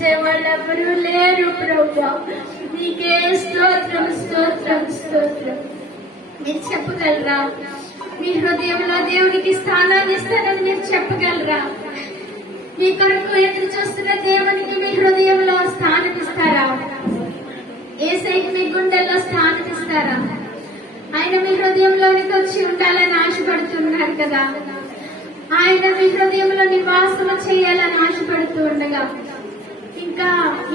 చేసేవాళ్ళు ఎవరు లేరు ప్రభువా. నీకే స్తోత్రం స్తోత్రం స్తోత్రం. మీరు చెప్పగలరా? మీ హృదయంలో దేవునికి స్థానాన్ని ఇస్తారని మీరు చెప్పగలరా? మీ కొరకు ఎదురు చూస్తున్న దేవునికి మీ హృదయంలో స్థానం ఇస్తారా? యేసయ్యకి మీ గుండెల్లో స్థానం ఇస్తారా? ఆయన మీ హృదయంలోనికి వచ్చి ఉండాలని ఆశపడుతున్నారు కదా. ఆయన మీ హృదయంలో నివాసము చేయాలని ఆశపడుతూ ఉండగా ఇంకా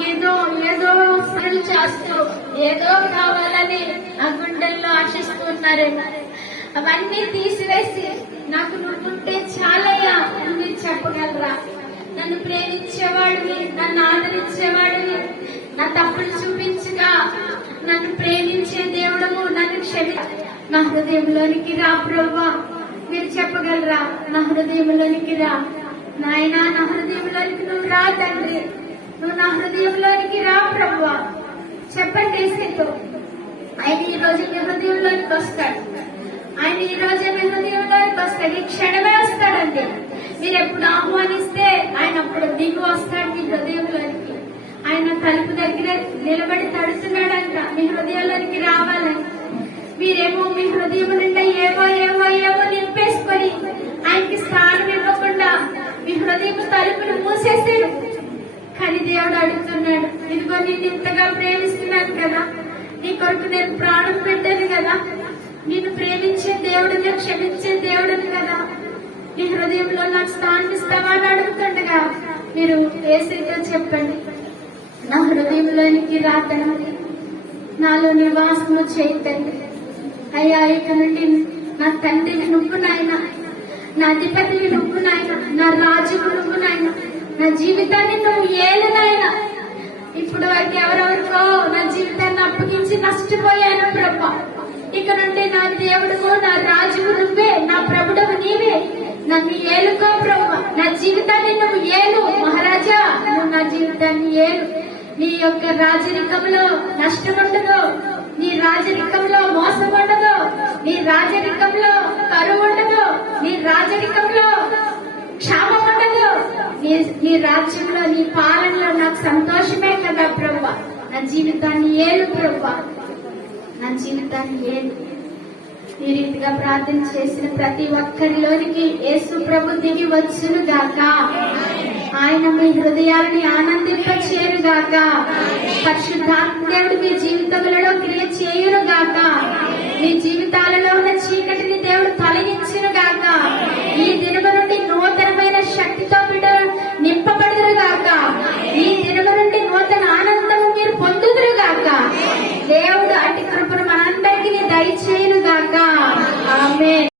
ఏదో ఏదో పనులు చేస్తూ ఏదో కావాలని ఆ గుండెల్లో ఆశిస్తూ ఉన్నారేమో. అవన్నీ తీసివేసి నాకు నువ్వుంటే చాలయ్యా మీరు చెప్పగలరా? నన్ను ప్రేమించేవాడివి, నన్ను ఆదరించేవాడివి, నా తప్పులు చూపించగా నన్ను ప్రేమించే దేవుడము, నన్ను క్షమి, నా హృదయంలోనికి రా ప్రభువా. మీరు చెప్పగలరా? నా హృదయంలోనికి రా నాయనా, నా హృదయంలోనికి నువ్వు రా తండ్రి, నువ్వు నా హృదయంలోనికి రా ప్రభువా. చెప్పండి యేసయ్యతో. ఆయన ఈ రోజు మీ హృదయంలోనికి వస్తాడు. ఆయన ఈ రోజే మీ హృదయంలోనికి వస్తాడు. ఈ క్షణమే వస్తాడండి. మీరు ఎప్పుడు ఆహ్వానిస్తే ఆయన అప్పుడు దిగు వస్తాడు మీ హృదయంలోనికి. ఆయన తలుపు దగ్గర నిలబడి తడుతున్నాడంట మీ హృదయంలోనికి రావాలని. మీరేమో మీ హృదయం నిండా ఏవో ఏవో ఏవో నింపేసుకొని ఆయనకి స్థానం ఇవ్వకుండా మీ హృదయం తలుపును మూసేసారు. కానీ దేవుడు అడుగుతున్నాడు, ఇదిగో నేను ఇంతగా ప్రేమిస్తున్నాను కదా, నీ కొరకు నేను ప్రాణం పెట్టాను కదా, నేను ప్రేమించే దేవుడిని, క్షమించే దేవుడిని కదా, నీ హృదయంలో నాకు స్థానం ఇస్తావా అని అడుగుతుండగా మీరు యేసయ్యతో చెప్పండి, నా హృదయంలోనికి రా తండ్రి, నాలో నివాసము చేయి తండ్రి. అయ్యా ఇక నుండి నా తండ్రిని నువ్వు నాయన, నా అధిపతిని నువ్వు నాయన, నా రాజుకు నువ్వు నాయన, నా జీవితాన్ని నువ్వు ఏలు నాయన. ఇప్పుడు వరకు ఎవరెవరికో నా జీవితాన్ని అప్పగించి నష్టపోయాను ప్రభా. ఇక నుండి నా దేవుడుకు, నా రాజుకు నువ్వే, నా ప్రభుడవు నీవే. నన్ను ఏలుకో ప్రభా, నా జీవితాన్ని నువ్వు ఏలు మహారాజా, నువ్వు నా జీవితాన్ని ఏలు. నీ యొక్క రాజరికంలో నష్టం ఉండదు, నీ రాజరికంలో మోసం ఉండదు, నీ రాజరికంలో కరువు ఉండదు, నీ రాజరికంలో క్షామం ఉండదు. నీ రాజ్యంలో, నీ పాలనలో నాకు సంతోషమే కదా ప్రభా. నా జీవితాన్ని ఏలు ప్రభా, నా జీవితాన్ని ఏలు. ఈ రీతిగా ప్రార్థన చేసిన ప్రతి ఒక్కరిలోనికి యేసు ప్రభు దిగి వచ్చును గాక. ఆయన మీ హృదయాన్ని ఆనందింపచేయును గాక. పరిశుద్ధాత్మ దేవుడు మీ జీవితములలో క్రియ చేయును గాక. మీ జీవితాలలో ఉన్న చీకటిని దేవుడు తొలగించును గాక. ఈ దినము నుండి నూతనమైన శక్తితో బిడ్డలు నింపబడుదురు గాక. ఈ దినము నుండి నూతన ఆనందము మీరు పొందుదురు గాక. దేవుడు అట్టి కృపను మనందరికీ దయచేయును గాక. ఆమేన్.